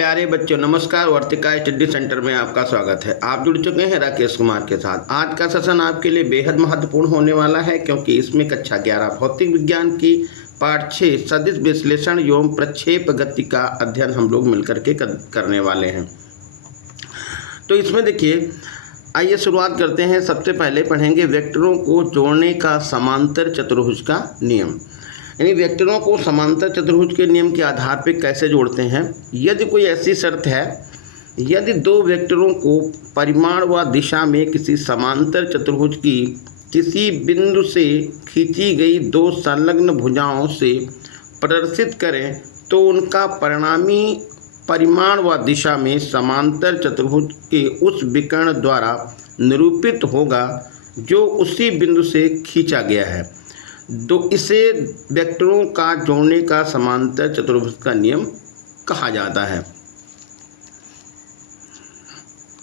प्यारे बच्चों नमस्कार। वर्तिका स्टडी सेंटर में आपका स्वागत है। आप जुड़ चुके हैं राकेश कुमार के साथ। आज का सेशन आपके लिए बेहद महत्वपूर्ण होने वाला है क्योंकि इसमें कक्षा 11 भौतिक विज्ञान की पाठ 6 सदिश विश्लेषण एवं प्रक्षेप गति का अध्ययन हम लोग मिलकर के करने वाले हैं। तो इसमें देखिए, आइए शुरुआत करते हैं। सबसे पहले पढ़ेंगे वेक्टरों को जोड़ने का समांतर चतुर्भुज का नियम, यानी वेक्टरों को समांतर चतुर्भुज के नियम के आधार पर कैसे जोड़ते हैं। यदि कोई ऐसी शर्त है, यदि दो वेक्टरों को परिमाण व दिशा में किसी समांतर चतुर्भुज की किसी बिंदु से खींची गई दो संलग्न भुजाओं से प्रदर्शित करें तो उनका परिणामी परिमाण व दिशा में समांतर चतुर्भुज के उस विकर्ण द्वारा निरूपित होगा जो उसी बिंदु से खींचा गया है। तो इसे वेक्टरों का जोड़ने का समांतर चतुर्भुज का नियम कहा जाता है।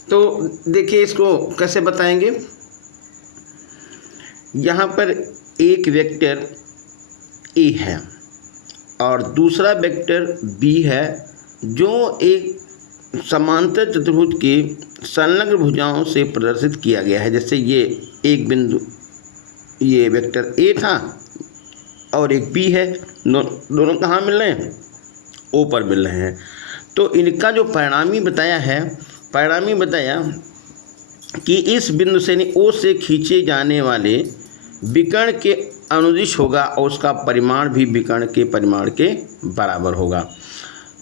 तो देखिए, इसको कैसे बताएंगे। यहाँ पर एक वेक्टर ए है और दूसरा वेक्टर बी है जो एक समांतर चतुर्भुज के संलग्न भुजाओं से प्रदर्शित किया गया है। जैसे ये एक बिंदु, ये वेक्टर ए था और एक बी है, दोनों कहाँ मिल रहे हैं? ओ पर मिल रहे हैं। तो इनका जो परिणामी बताया है, परिणामी बताया कि इस बिंदु से यानी ओ से खींचे जाने वाले विकर्ण के अनुदिश होगा और उसका परिमाण भी विकर्ण के परिमाण के बराबर होगा।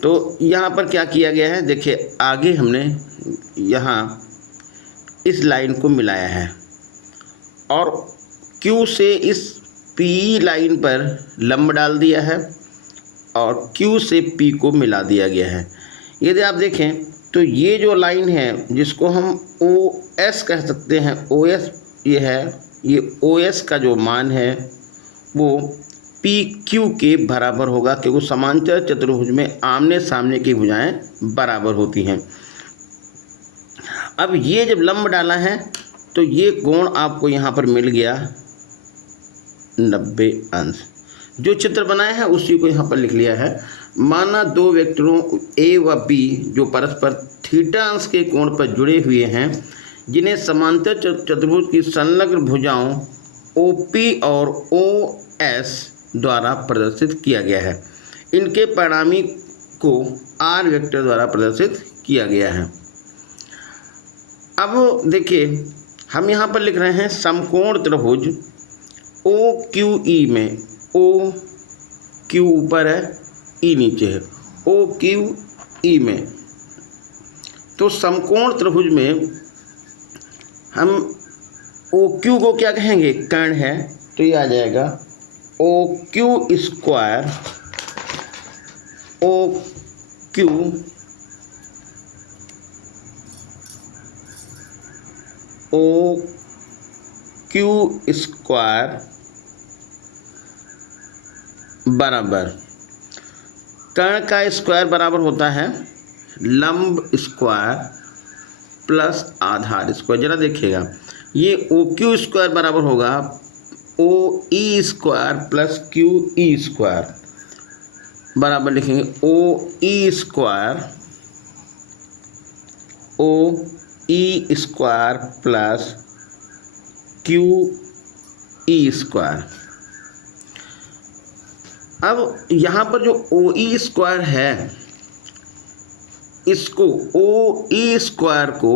तो यहाँ पर क्या किया गया है, देखिए आगे हमने यहाँ इस लाइन को मिलाया है और Q से इस P लाइन पर लंब डाल दिया है और Q से P को मिला दिया गया है। यदि आप देखें तो ये जो लाइन है जिसको हम OS कह सकते हैं, OS ये है, ये OS का जो मान है वो PQ के बराबर होगा क्योंकि समांतर चतुर्भुज में आमने सामने की भुजाएं बराबर होती हैं। अब ये जब लंब डाला है तो ये कोण आपको यहाँ पर मिल गया 90 अंश। जो चित्र बनाया है उसी को यहाँ पर लिख लिया है। माना दो वेक्टरों ए व बी जो परस्पर थीटा अंश के कोण पर जुड़े हुए हैं, जिन्हें समांतर चतुर्भुज की संलग्न भुजाओं OP और OS द्वारा प्रदर्शित किया गया है। इनके परिणामी को R वेक्टर द्वारा प्रदर्शित किया गया है। अब देखिए, हम यहाँ पर लिख रहे हैं समकोण त्रिभुज OQE में, OQ ऊपर है, E नीचे है, OQE में। तो समकोण त्रिभुज में हम OQ को क्या कहेंगे? कर्ण है, तो ये आ जाएगा OQ स्क्वायर, OQ स्क्वायर बराबर कर्ण का स्क्वायर बराबर होता है लंब स्क्वायर प्लस आधार स्क्वायर। जरा देखिएगा, ये OQ स्क्वायर बराबर होगा OE square plus QE square, बराबर लिखेंगे OE square OE square plus QE square. अब यहाँ पर जो OE स्क्वायर है, इसको OE स्क्वायर को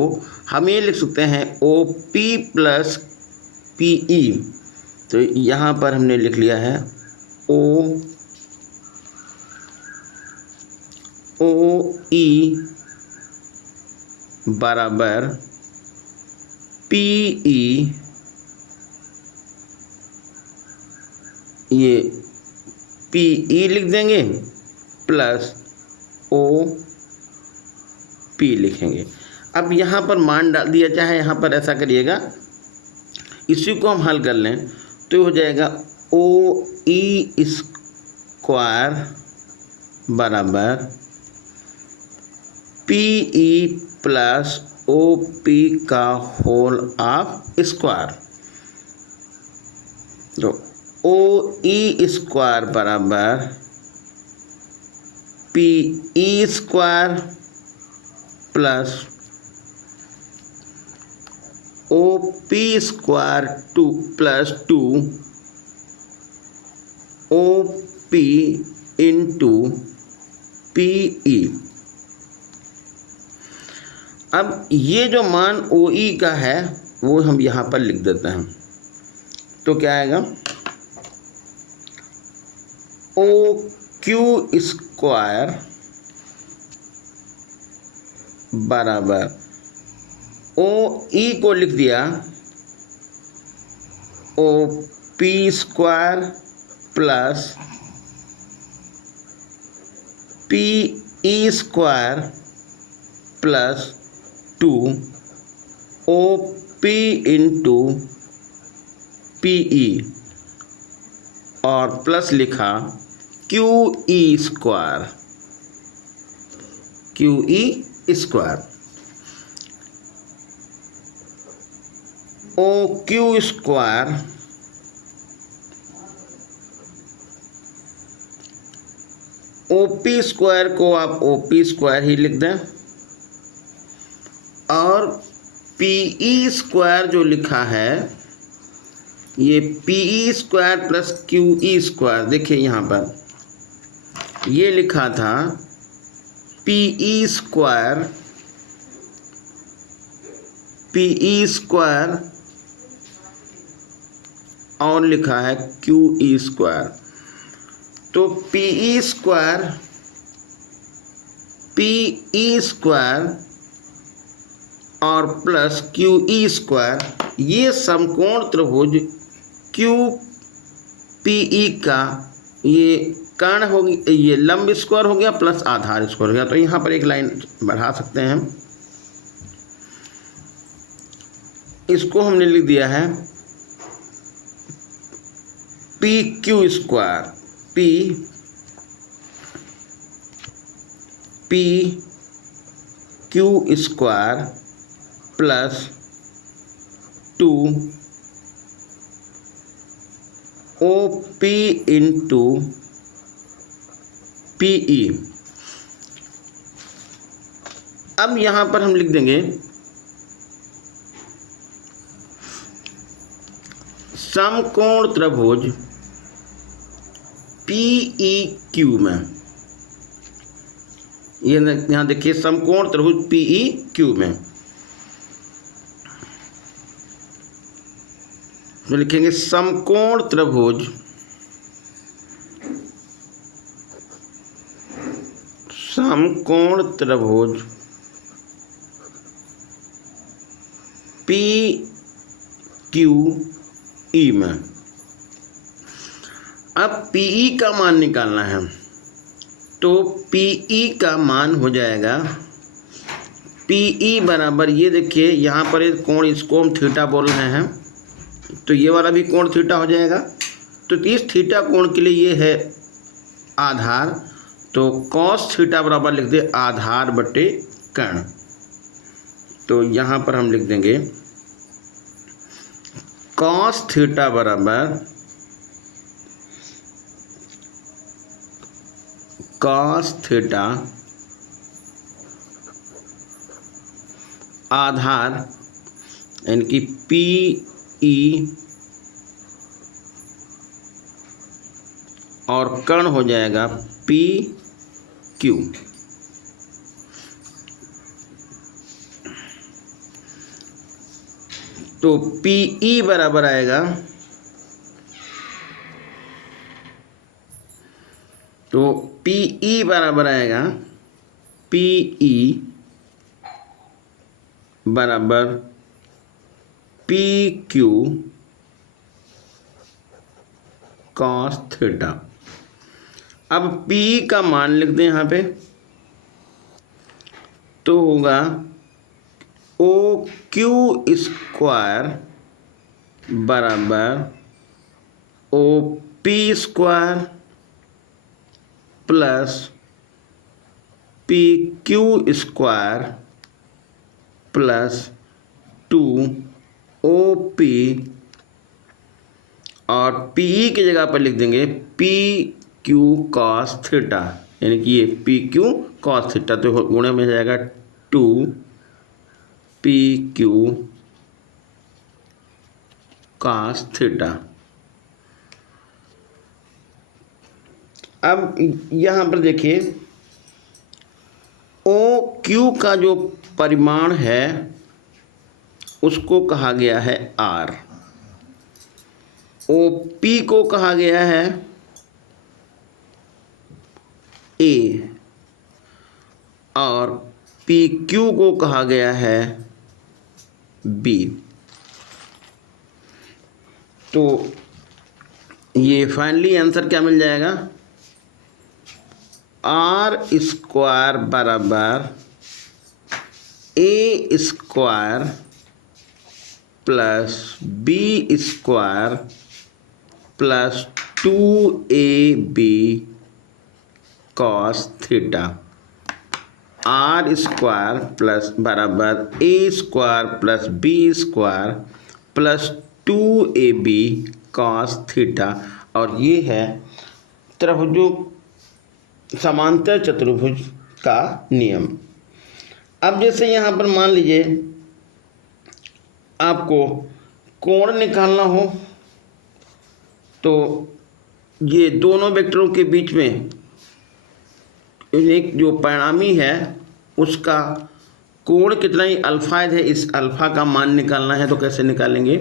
हम ये लिख सकते हैं OP प्लस PE। तो यहाँ पर हमने लिख लिया है OE बराबर PE, ये PE लिख देंगे प्लस OP लिखेंगे। अब यहाँ पर मान डाल दिया, चाहे यहाँ पर ऐसा करिएगा, इसी को हम हल कर लें तो हो जाएगा OE स्क्वायर बराबर PE प्लस OP का होल ऑफ स्क्वायर। तो OE स्क्वायर बराबर PE square plus O P square 2 plus 2 O P into P E. अब ये जो मान ओ ई का है वो हम यहाँ पर लिख देते हैं। तो क्या आएगा, ओ क्यू स्क्वायर बराबर ओ ई को लिख दिया O P square plus P E square plus 2 O P into P E और प्लस लिखा Q E square O Q square O P square को आप ओ पी स्क्वायर ही लिख दें और पी ई स्क्वायर जो लिखा है ये P E square plus Q E square, देखिए यहाँ पर ये लिखा था पी ई स्क्वायर और लिखा है क्यू ई स्क्वायर। तो पी ई स्क्वायर और प्लस क्यू ई स्क्वायर ये समकोण त्रिभुज क्यू पी ई का ये कर्ण हो गया, ये लंब स्क्वायर हो गया प्लस आधार स्क्वायर हो गया। तो यहाँ पर एक लाइन बढ़ा सकते हैं हम। इसको हमने लिख दिया है P Q square P Q square plus 2 O P into P E. अब यहाँ पर हम लिख देंगे समकोण त्रिभुज पी ई क्यू में, ये यहाँ देखिए समकोण त्रिभुज पी ई क्यू में तो लिखेंगे समकोण त्रिभुज पी क्यू ई में। अब पी ई का मान निकालना है तो पी ई का मान हो जाएगा पी ई बराबर, ये देखिए यहाँ पर एक कोण, इसको हम थीटा बोल रहे हैं तो ये वाला भी कोण थीटा हो जाएगा। तो इस थीटा कोण के लिए ये है आधार, तो कॉस थीटा बराबर लिख दे आधार बटे कर्ण। तो यहाँ पर हम लिख देंगे कॉस थीटा बराबर कॉस थीटा आधार यानी कि पी ई और कर्ण हो जाएगा पी क्यू। तो पी ई बराबर आएगा, तो पी ई बराबर आएगा पी ई बराबर पी क्यू कॉस थीटा। अब पी का मान लिख दें यहाँ पे, तो होगा ओ क्यू स्क्वायर बराबर O P square plus P Q square plus 2 O P और पी ई की जगह पर लिख देंगे पी क्यू कॉस थीटा, यानी कि ये पी क्यू कॉस थीटा तो गुणे में हो जाएगा 2PQ cos थीटा। अब यहाँ पर देखिए OQ का जो परिमाण है उसको कहा गया है R, OP को कहा गया है A और PQ को कहा गया है B। तो ये फाइनली आंसर क्या मिल जाएगा, R² बराबर A² plus B² plus 2AB cos theta. R² plus बराबर A² plus B² plus 2AB cos theta. और ये है त्रिभुजों समांतर चतुर्भुज का नियम। अब जैसे यहाँ पर मान लीजिए आपको कोण निकालना हो तो ये दोनों वेक्टरों के बीच में एक जो परिणामी है उसका कोण कितना ही अल्फा है, इस अल्फा का मान निकालना है। तो कैसे निकालेंगे,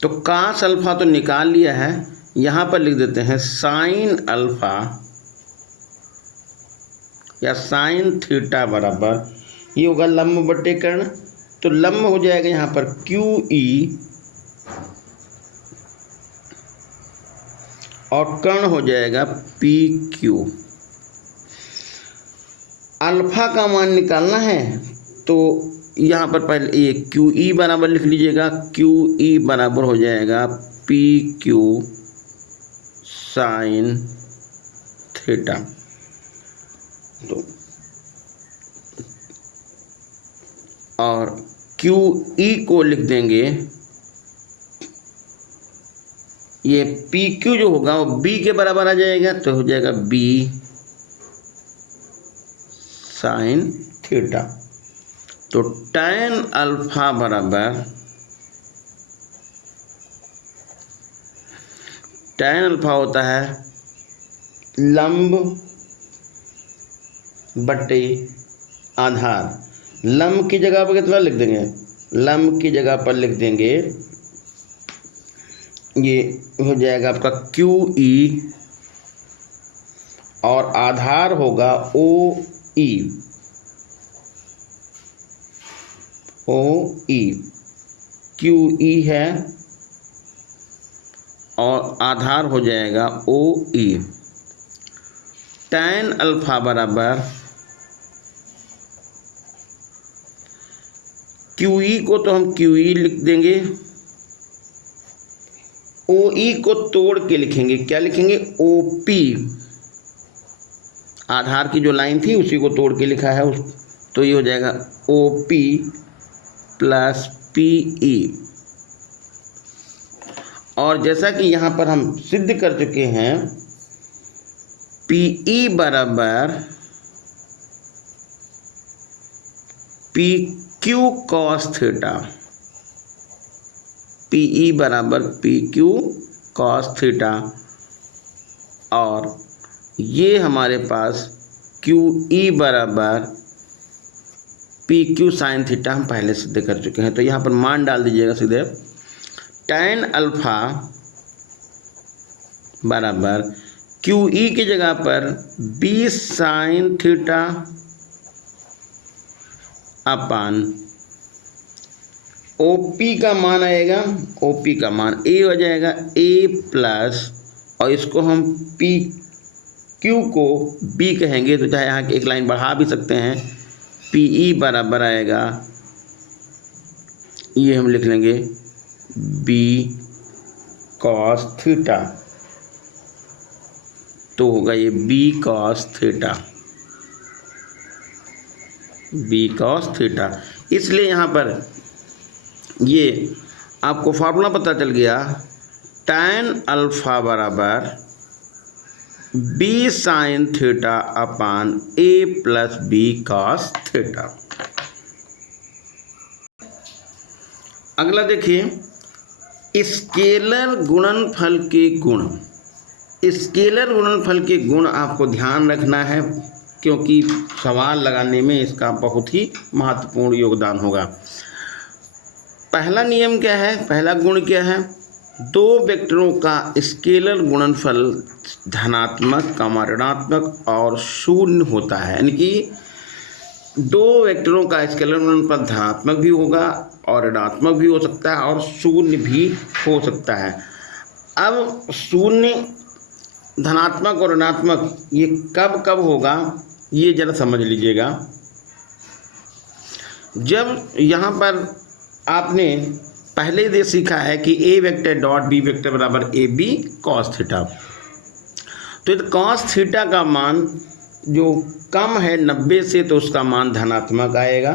तो कास अल्फा तो निकाल लिया है, यहाँ पर लिख देते हैं साइन अल्फा या साइन थीटा बराबर ये होगा लंब बटे कर्ण। तो लंब हो जाएगा यहाँ पर QE और कर्ण हो जाएगा PQ। अल्फा का मान निकालना है तो यहाँ पर पहले ये QE बराबर लिख लीजिएगा, QE बराबर हो जाएगा PQ साइन थीटा। तो और QE को लिख देंगे, ये PQ जो होगा वो B के बराबर आ जाएगा, तो हो जाएगा B साइन थीटा। तो tan अल्फा बराबर tan अल्फा होता है लंब बटे आधार। लंब की जगह पर कितना लिख देंगे, लंब की जगह पर लिख देंगे ये हो जाएगा आपका QE और आधार होगा OE। QE है और आधार हो जाएगा OE। tan अल्फा बराबर QE को तो हम QE लिख देंगे, OE को तोड़ के लिखेंगे, क्या लिखेंगे OP। आधार की जो लाइन थी उसी को तोड़ के लिखा है तो ये हो जाएगा OP प्लस PE। और जैसा कि यहाँ पर हम सिद्ध कर चुके हैं PE बराबर PQ cos थीटा, PE बराबर PQ cos थीटा। और ये हमारे पास QE बराबर PQ साइन थीटा हम पहले सिद्ध कर चुके हैं। तो यहाँ पर मान डाल दीजिएगा सीधे, tan अल्फा बराबर QE की जगह पर B sine theta upon OP का मान आएगा, OP का मान A हो जाएगा A प्लस, और इसको हम PQ को B कहेंगे तो चाहे यहाँ की एक लाइन बढ़ा भी सकते हैं, PE बराबर आएगा, ये हम लिख लेंगे B cos थीटा। तो होगा ये B cos theta, B cos theta. इसलिए यहाँ पर ये आपको फार्मूला पता चल गया, tan अल्फा बराबर बी साइन थीटा अपान ए प्लस बी कॉस थीटा। अगला देखिए, स्केलर गुणनफल के गुण। स्केलर गुणनफल के गुण आपको ध्यान रखना है, क्योंकि सवाल लगाने में इसका बहुत ही महत्वपूर्ण योगदान होगा। पहला नियम क्या है, पहला गुण क्या है, दो वेक्टरों का स्केलर गुणनफल धनात्मक, ऋणात्मक और शून्य होता है। यानी कि दो वेक्टरों का स्केलर गुणनफल धनात्मक भी होगा और ऋणात्मक भी हो सकता है और शून्य भी हो सकता है। अब शून्य, धनात्मक और ऋणात्मक ये कब कब होगा, ये जरा समझ लीजिएगा। जब यहाँ पर आपने पहले ही सीखा है कि ए वेक्टर डॉट बी वेक्टर बराबर ए बी कॉस थीटा, तो कॉस थीटा का मान जो कम है 90 से तो उसका मान धनात्मक आएगा,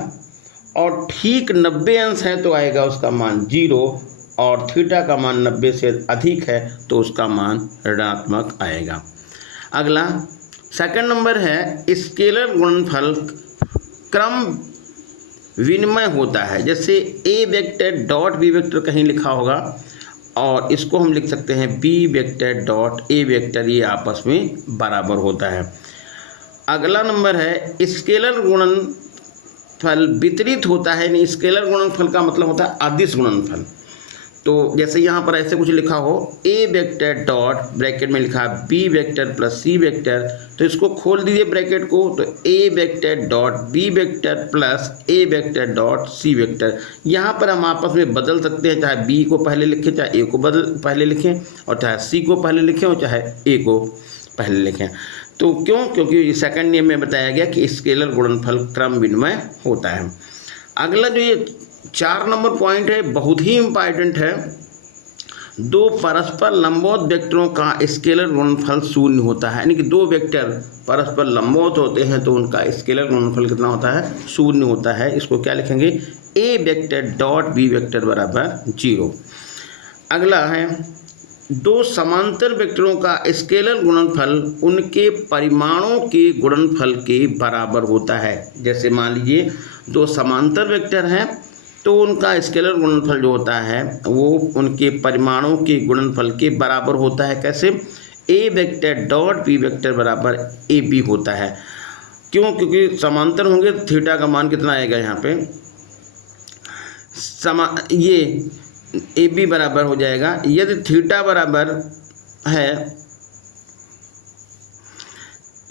और ठीक 90 अंश है तो आएगा उसका मान 0, और थीटा का मान 90 से अधिक है तो उसका मान ऋणात्मक आएगा। अगला सेकंड नंबर है, स्केलर गुणनफल क्रम विनिमय होता है। जैसे A vector dot B vector कहीं लिखा होगा और इसको हम लिख सकते हैं B vector dot A vector, ये आपस में बराबर होता है। अगला नंबर है, स्केलर गुणनफल वितरित होता है। यानी स्केलर गुणनफल का मतलब होता है अदिश गुणनफल। तो जैसे यहाँ पर ऐसे कुछ लिखा हो, ए वेक्टर डॉट ब्रैकेट में लिखा है B vector plus C vector, तो इसको खोल दीजिए ब्रैकेट को, तो A vector dot B vector plus A vector dot C vector. यहाँ पर हम आपस में बदल सकते हैं, चाहे बी को पहले लिखें, चाहे ए को पहले लिखें, और चाहे सी को पहले लिखें, और चाहे ए को पहले लिखें। तो क्यों? क्योंकि सेकंड नियम में बताया गया कि स्केलर गुणनफल क्रम विनिमय होता है। अगला जो ये 4 नंबर पॉइंट है, बहुत ही इम्पॉर्टेंट है। दो परस्पर लंबवत वेक्टरों का स्केलर गुणनफल शून्य होता है। यानी कि दो वेक्टर परस्पर लंबवत होते हैं तो उनका स्केलर गुणनफल कितना होता है, शून्य होता है। इसको क्या लिखेंगे, A vector dot B vector बराबर 0। अगला है, दो समांतर वेक्टरों का स्केलर गुणनफल उनके परिमाणों के गुणनफल के बराबर होता है। जैसे मान लीजिए दो समांतर वेक्टर हैं तो उनका स्केलर गुणनफल जो होता है वो उनके परिमाणों के गुणनफल के बराबर होता है। कैसे? ए वेक्टर डॉट बी वेक्टर बराबर ए बी होता है। क्यों? क्योंकि समांतर होंगे तो थीटा का मान कितना आएगा, यहाँ पे ये ए बी बराबर हो जाएगा। यदि थीटा बराबर है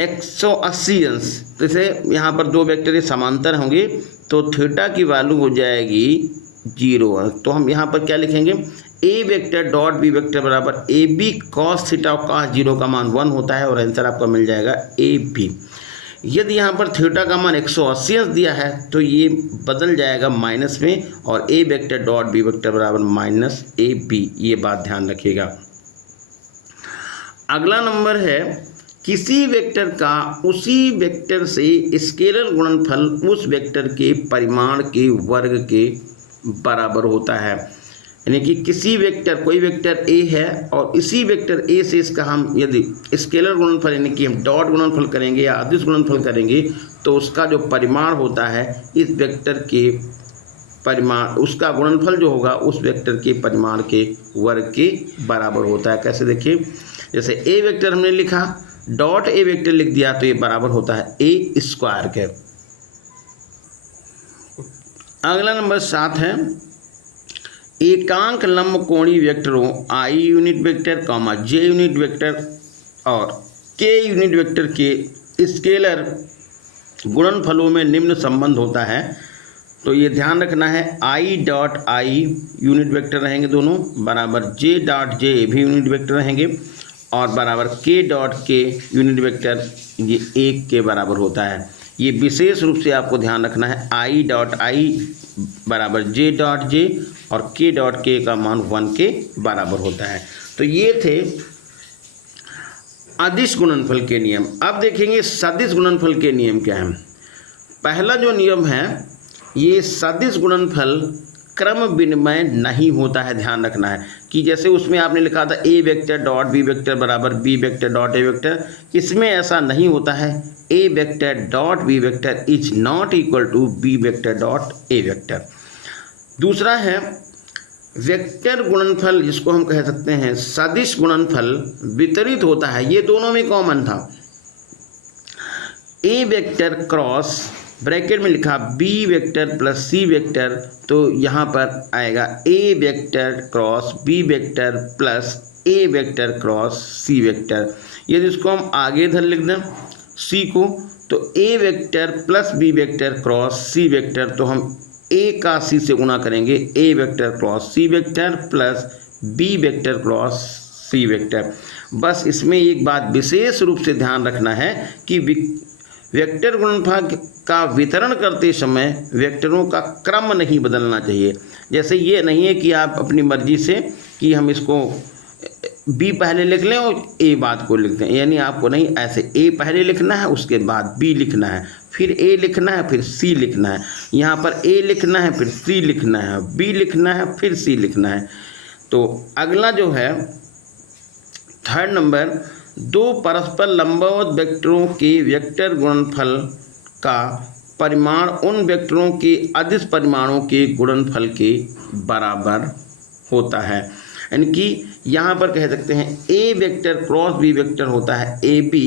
180 अंश, जैसे यहाँ पर दो वेक्टर ये समांतर होंगे तो थीटा की वैल्यू हो जाएगी 0 अंश। तो हम यहाँ पर क्या लिखेंगे, A vector dot B vector बराबर A B cos theta, cos 0 का मान 1 होता है और आंसर आपका मिल जाएगा ए बी। यदि यहाँ पर थीटा का मान 180 अंश दिया है तो ये बदल जाएगा माइनस में, और ए वेक्टर डॉट बी वेक्टर बराबर माइनस ए बी, ये बात ध्यान रखिएगा। अगला नंबर है, किसी वेक्टर का उसी वेक्टर से स्केलर गुणनफल उस वेक्टर के परिमाण के वर्ग के बराबर होता है। यानी कि किसी वेक्टर, कोई वेक्टर ए है और इसी वेक्टर ए से इसका हम यदि स्केलर गुणनफल यानी कि हम डॉट गुणनफल करेंगे या अदिश गुणनफल करेंगे तो उसका जो परिमाण होता है इस वेक्टर के परिमाण, उसका गुणनफल जो होगा उस वेक्टर के परिमाण के वर्ग के बराबर होता है। कैसे? देखिए, जैसे ए वेक्टर हमने लिखा, डॉट ए वेक्टर लिख दिया तो ये बराबर होता है ए स्क्वायर के। अगला नंबर 7 है, एकांक लंबकोणीय वेक्टरों I unit vector comma J unit vector और के यूनिट वेक्टर के स्केलर गुणनफलों में निम्न संबंध होता है। तो ये ध्यान रखना है, I dot I unit vector रहेंगे दोनों, बराबर जे डॉट जे भी यूनिट वेक्टर रहेंगे, और बराबर के डॉट के यूनिट वेक्टर ये 1 के बराबर होता है। ये विशेष रूप से आपको ध्यान रखना है, आई डॉट आई बराबर जे डॉट जे और के डॉट के का मान 1 के बराबर होता है। तो ये थे अदिश गुणनफल के नियम। अब देखेंगे सदिश गुणनफल के नियम क्या हैं। पहला जो नियम है, ये सदिश गुणनफल क्रम विनिमय नहीं होता है। ध्यान रखना है कि जैसे उसमें आपने लिखा था A vector dot B vector बराबर B vector dot A vector, इसमें ऐसा नहीं होता है। A vector dot B vector is not equal to B vector dot A vector. दूसरा है वेक्टर गुणनफल, जिसको हम कह सकते हैं सदिश गुणनफल वितरित होता है। ये दोनों में कॉमन था। ए वेक्टर क्रॉस ब्रैकेट में लिखा B vector plus C vector, तो यहाँ पर आएगा A vector cross B vector plus A vector cross C vector. यदि इसको हम आगे इधर लिख दें सी को, तो A vector plus B vector cross C vector, तो हम ए का सी से गुणा करेंगे, A vector cross C vector plus B vector cross C vector. बस इसमें एक बात विशेष रूप से ध्यान रखना है कि वेक्टर गुणनफल का वितरण करते समय वेक्टरों का क्रम नहीं बदलना चाहिए। जैसे ये नहीं है कि आप अपनी मर्जी से कि हम इसको बी पहले लिख लें और ए बाद को लिख दें, यानी आपको नहीं, ऐसे ए पहले लिखना है, उसके बाद बी लिखना है, फिर ए लिखना है, फिर सी लिखना है। यहाँ पर ए लिखना है, फिर सी लिखना है, बी लिखना है, फिर सी लिखना है। तो अगला जो है थर्ड नंबर, दो परस्पर लंबवत वेक्टरों के वेक्टर गुणनफल का परिमाण उन वेक्टरों के अदिश परिमाणों के गुणनफल के बराबर होता है। यानी कि यहाँ पर कह सकते हैं A vector cross B vector होता है A B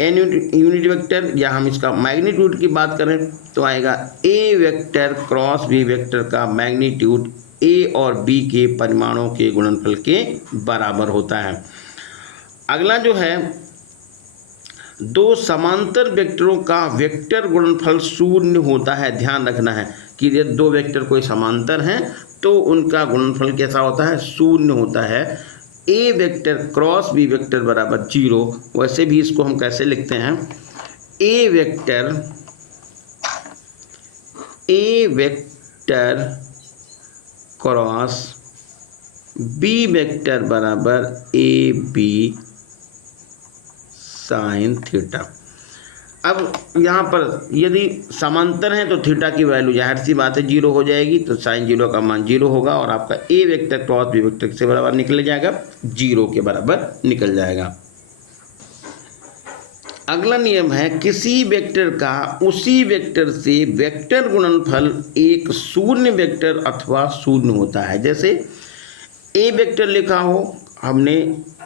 N unit vector, या हम इसका मैग्नीट्यूड की बात करें तो आएगा A vector cross B vector का मैग्नीट्यूड ए और बी के परिमाणों के गुणनफल के बराबर होता है। अगला जो है, दो समांतर वेक्टरों का वेक्टर गुणनफल शून्य होता है। ध्यान रखना है कि ये दो वेक्टर कोई समांतर हैं तो उनका गुणनफल कैसा होता है, शून्य होता है। A vector cross B vector बराबर 0। वैसे भी इसको हम कैसे लिखते हैं, A vector cross B vector बराबर ए बी साइन थीटा। अब यहाँ पर यदि समांतर हैं तो थीटा की वैल्यू जाहिर सी बात है 0 हो जाएगी, तो साइन 0 का मान 0 होगा और आपका ए वेक्टर क्रॉस बी वेक्टर से बराबर निकल जाएगा, 0 के बराबर निकल जाएगा। अगला नियम है, किसी वेक्टर का उसी वेक्टर से वेक्टर गुणनफल एक शून्य वेक्टर अथवा शून्य होता है। जैसे ए वेक्टर लिखा हो, हमने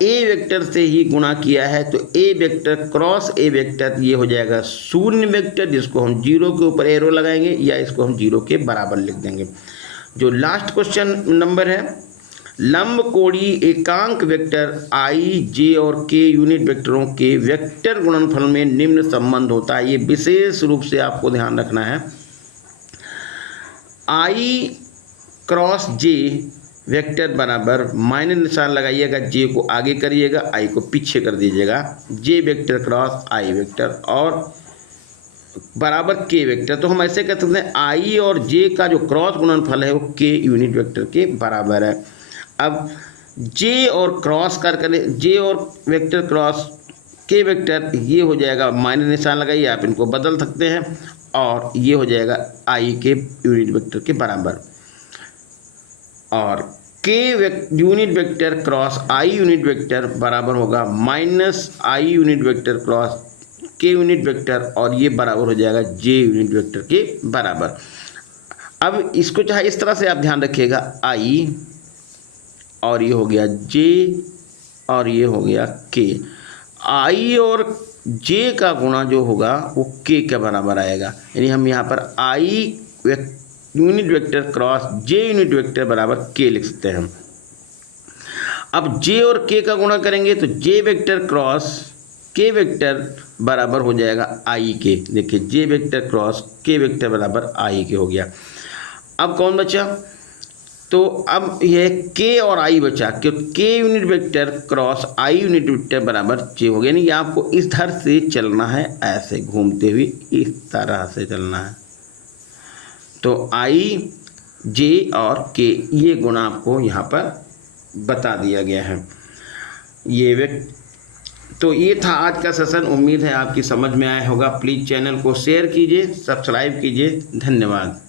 ए वेक्टर से ही गुणा किया है, तो A vector cross A vector ये हो जाएगा शून्य वेक्टर, जिसको हम 0 के ऊपर एरो लगाएंगे या इसको हम 0 के बराबर लिख देंगे। जो लास्ट क्वेश्चन नंबर है, लंब कोणीय एकांक वेक्टर आई जे और के यूनिट वेक्टरों के वेक्टर गुणनफल में निम्न संबंध होता है। ये विशेष रूप से आपको ध्यान रखना है। आई क्रॉस जे वेक्टर बराबर माइनस निशान लगाइएगा, जे को आगे करिएगा, आई को पीछे कर दीजिएगा, जे वेक्टर क्रॉस आई वेक्टर और बराबर के वेक्टर। तो हम ऐसे कह सकते हैं आई और जे का जो क्रॉस गुणनफल है वो के यूनिट वेक्टर के बराबर है। अब जे और क्रॉस कर करें, जे और वेक्टर क्रॉस के वेक्टर, ये हो जाएगा माइनस निशान लगाइए, आप इनको बदल सकते हैं और ये हो जाएगा आई के यूनिट वेक्टर के बराबर। और के यूनिट वेक्टर क्रॉस आई यूनिट वेक्टर बराबर होगा माइनस आई यूनिट वेक्टर क्रॉस के यूनिट वेक्टर, और ये बराबर हो जाएगा जे यूनिट वेक्टर के बराबर। अब इसको चाहे इस तरह से आप ध्यान रखिएगा, आई और ये हो गया जे और ये हो गया के। आई और जे का गुणा जो होगा वो के के बराबर आएगा, यानी हम यहाँ पर आई यूनिट वेक्टर क्रॉस जे यूनिट वेक्टर बराबर के लिख सकते हैं। अब जे और के का गुणा करेंगे तो जे वेक्टर क्रॉस के वेक्टर बराबर हो जाएगा आई के। देखिए जे वेक्टर क्रॉस के वेक्टर बराबर आई के हो गया। अब कौन बचा, तो अब यह के और आई बचा, के यूनिट वेक्टर क्रॉस आई यूनिट वेक्टर बराबर जे हो गया। यानी आपको इस धर से चलना है, ऐसे घूमते हुए इस तरह से चलना है। तो आई जे और के ये गुण आपको यहाँ पर बता दिया गया है। तो ये था आज का सेशन। उम्मीद है आपकी समझ में आया होगा। प्लीज़ चैनल को शेयर कीजिए, सब्सक्राइब कीजिए। धन्यवाद।